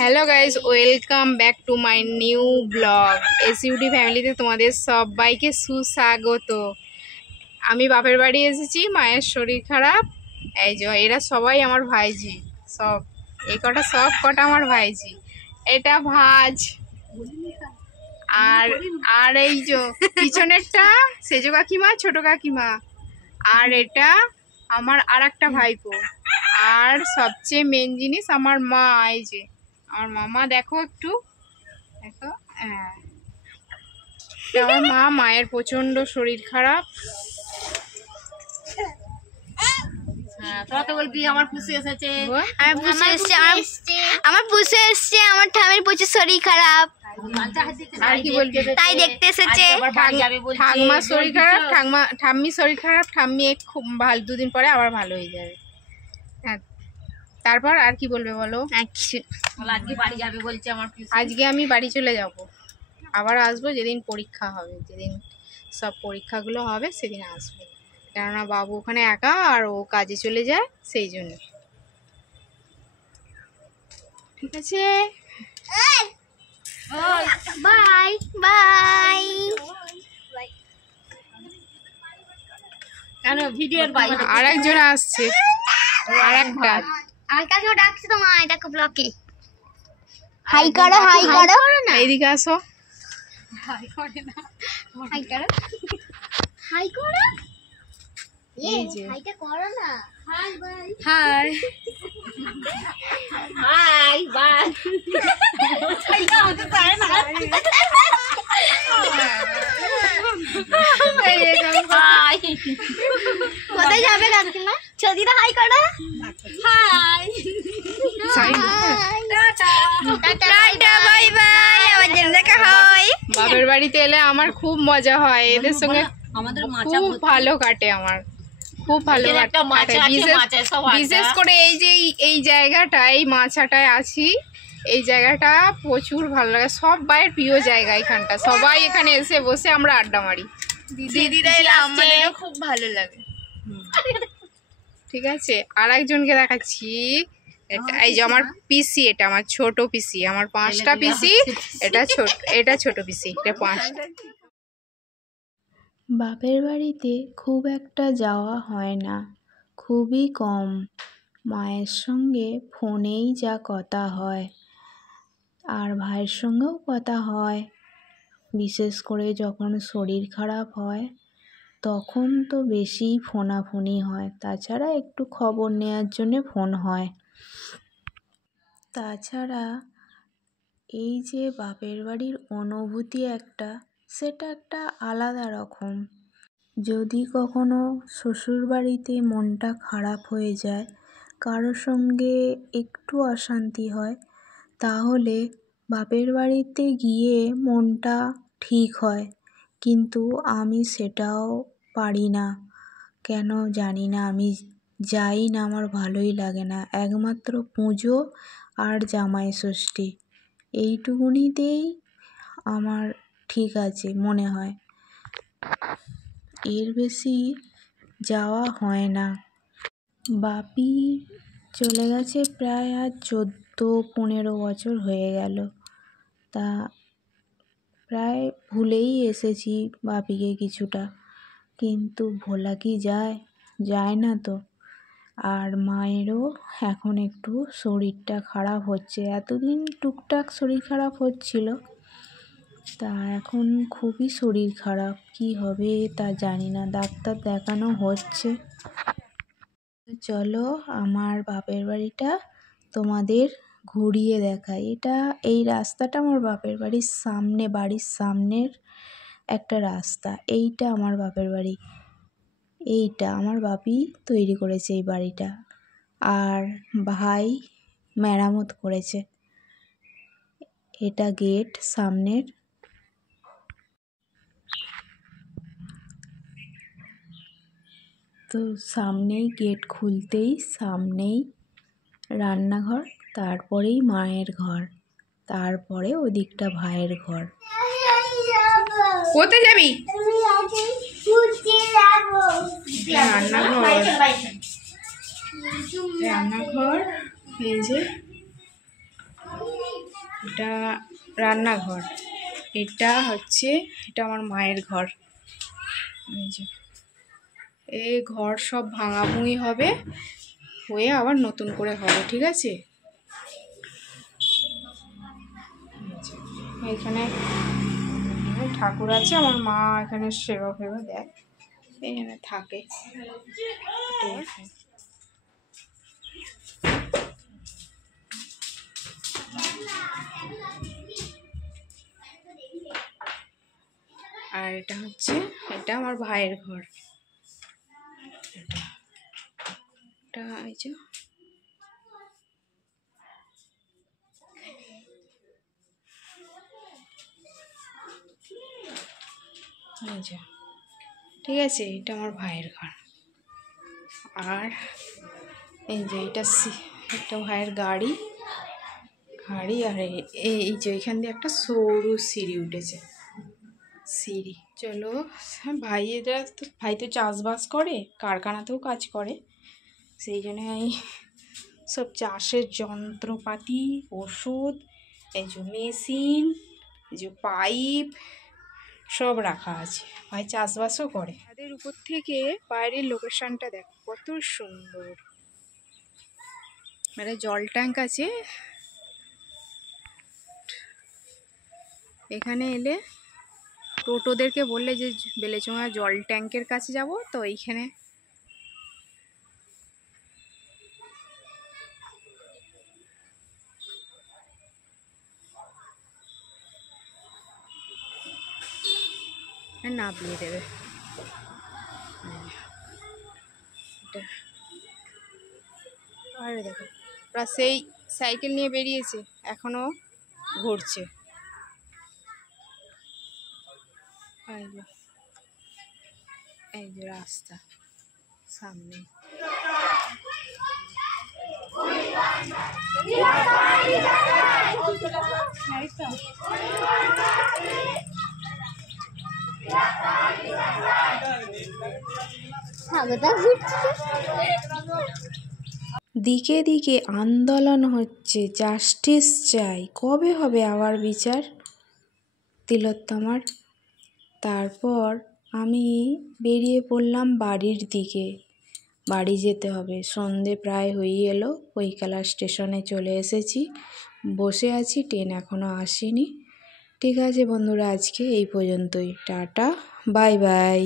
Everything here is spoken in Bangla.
Hello guys, welcome back to my new blog. SUD ফ্যামিলিতে তোমাদের সবাইকে সুস্বাগত। আমি বাপের বাড়ি এসেছি, মায়ের শরীর খারাপ। এই যে এরা সবাই আমার ভাইজি, সব এই কটা সব কটা আমার ভাইজি। এটা ভাজ, আর আর এই যে পিছনেরটা সেজো কাকিমা, ছোট কাকিমা, আর এটা আমার আর একটা ভাইপো, আর সবচেয়ে মেন জিনিস আমার মা। এই যে আমার মামা, দেখো একটু দেখো। হ্যাঁ, আমার মা, মায়ের প্রচন্ড শরীর খারাপ। আমার পুষে এসেছে, আমার ঠামের প্রচুর শরীর খারাপ, আর কি বলবে, তাই দেখতে এসেছে। ঠাম্মার শরীর খারাপ, ঠাম্মির শরীর খারাপ। ঠাম্মি খুব ভালো, দুদিন পরে আবার ভালো হয়ে যাবে। হ্যাঁ, তারপর আর কি বলবে বলো? আজকে বাড়ি যাবে বলছে আমার। আজকে আমি বাড়ি চলে যাব, আবার আসবো যেদিন পরীক্ষা হবে, যেদিন সব পরীক্ষাগুলো হবে সেদিন আসবো। কেননা বাবু ওখানে একা, আর ও কাজে চলে যায়, সেই জন্য। ঠিক আছে, বাই বাই। কেন ভিডিওর বাইরে আর একজন আসছে, আর একটা আমার কাছেও ডাকছে তোমায়, দেখো ব্লকে। হাই করো, হাই করো না, এইদিকে আসো। হাই করো, হাই করো, এই যে হাইটা করো না। High by, high high by. কোথায় যাবে কাকিমা? ছদিদা হাই করো। হাই টাটা, বাই বাই, আবার যেন দেখা হয়। বাপের বাড়িতে এলে আমার খুব মজা হয়, এদের সঙ্গে আমাদের খুব ভালো কাটে, আমার খুব ভালো কাটে। বিশেষ করে এই যে এই জায়গাটা, এই মাছাটায় আছি, এই জায়গাটা প্রচুর ভালো লাগে। সবাইয়ের প্রিয় জায়গা এখানটা, সবাই এখানে এসে বসে আমরা আড্ডা মারি। দিদিরা এলে আমাদেরও খুব ভালো লাগে। ঠিক আছে, আর একজনকে দেখাচ্ছি। এই যে আমার পিসি, এটা আমার ছোট পিসি, আমার 5টা পিসি। এটা ছোট পিসি, এটা 5টা। বাপের বাড়িতে খুব একটা যাওয়া হয় না, খুবই কম। মায়ের সঙ্গে ফোনেই যা কথা হয়, আর ভাইয়ের সঙ্গেও কথা হয়। বিশেষ করে যখন শরীর খারাপ হয় তখন তো বেশি ফোনাফোনি হয়, তাছাড়া একটু খবর নেওয়ার জন্যে ফোন হয়। তাছাড়া এই যে বাপের বাড়ির অনুভূতি একটা, সেটা একটা আলাদা রকম। যদি কখনো শ্বশুর বাড়িতে মনটা খারাপ হয়ে যায়, কারোর সঙ্গে একটু অশান্তি হয়, তাহলে বাপের বাড়িতে গিয়ে মনটা ঠিক হয়। কিন্তু আমি সেটাও পারি না, কেন জানি না। আমি যাই না, আমার ভালোই লাগে না। একমাত্র পুজো আর জামাই ষষ্ঠী, এইটুকুনিতেই আমার ঠিক আছে মনে হয়, এর বেশি যাওয়া হয় না। বাপি চলে গেছে প্রায় আজ 14-15 বছর হয়ে গেল। তা প্রায় ভুলেই এসেছি বাপিকে কিছুটা, কিন্তু ভোলা কি যায় না তো। আর মায়েরও এখন একটু শরীরটা খারাপ হচ্ছে, এতদিন টুকটাক শরীর খারাপ হচ্ছিল, তা এখন খুবই শরীর খারাপ। কি হবে তা জানি না, ডাক্তার দেখানো হচ্ছে। চলো আমার বাপের বাড়িটা তোমাদের ঘুরিয়ে দেখাই। এই রাস্তাটা আমার বাপের বাড়ির সামনে, বাড়ির সামনের একটা রাস্তা। এইটা আমার বাপের বাড়ি, এইটা আমার বাপি তৈরি করেছে এই বাড়িটা, আর ভাই মেরামত করেছে। এটা গেট সামনের। তো সামনেই গেট খুলতেই সামনেই রান্নাঘর, তারপরেই মায়ের ঘর, তারপরে ওদিকটা ভাইয়ের ঘর। কোথায় যাবি? রান্নাঘর। রান্নাঘর, এই যে এটা রান্নাঘর, এটা আমার মায়ের ঘর। এই যে এই ঘর সব ভাঙাভুঙি হবে, হয়ে আবার নতুন করে হবে, ঠিক আছে। এখানে ঠাকুর আছে, আমার মা এখানে সেবা ফেবা দেয়, এখানে থাকে। আর এটা আমার ভাইয়ের ঘর। এটা এই যে ঠিক আছে, এটা আমার ভাইয়ের ঘর। আর এই যে এটা ভাইয়ের গাড়ি। আর এই যে এখান দিয়ে একটা সরু সিঁড়ি উঠেছে, সিঁড়ি। চলো, ভাই তো চাষবাস করে, কারখানাতেও কাজ করে, সেই জন্য এই সব চাষের যন্ত্রপাতি, ওষুধ, এই যে মেশিন, এই যে পাইপ সব রাখা আছে। ভাই চাষবাসও করে। তাদের উপর থেকে বাইরের লোকেশনটা দেখো কত সুন্দর। মানে জল ট্যাঙ্ক আছে, এখানে এলে টোটোদেরকে বললে যে বেলেচোঙা জল ট্যাঙ্কের কাছে যাব, তো এইখানে নামিয়ে দেবে। আরে দেখো, ওরা সেই সাইকেল নিয়ে বেরিয়েছে, এখনো ঘুরছে। এই যে রাস্তা সামনে। দিকে দিকে আন্দোলন হচ্ছে, জাস্টিস চাই, কবে হবে আবার বিচার তিলোত্তমার। তারপর আমি বেরিয়ে পড়লাম বাড়ির দিকে, বাড়ি যেতে হবে, সন্ধে প্রায় হয়ে এলো। কৈকালা স্টেশনে চলে এসেছি, বসে আছি, ট্রেন এখনও আসেনি। ঠিক আছে বন্ধুরা, আজকে এই পর্যন্তই, টাটা, বাই বাই।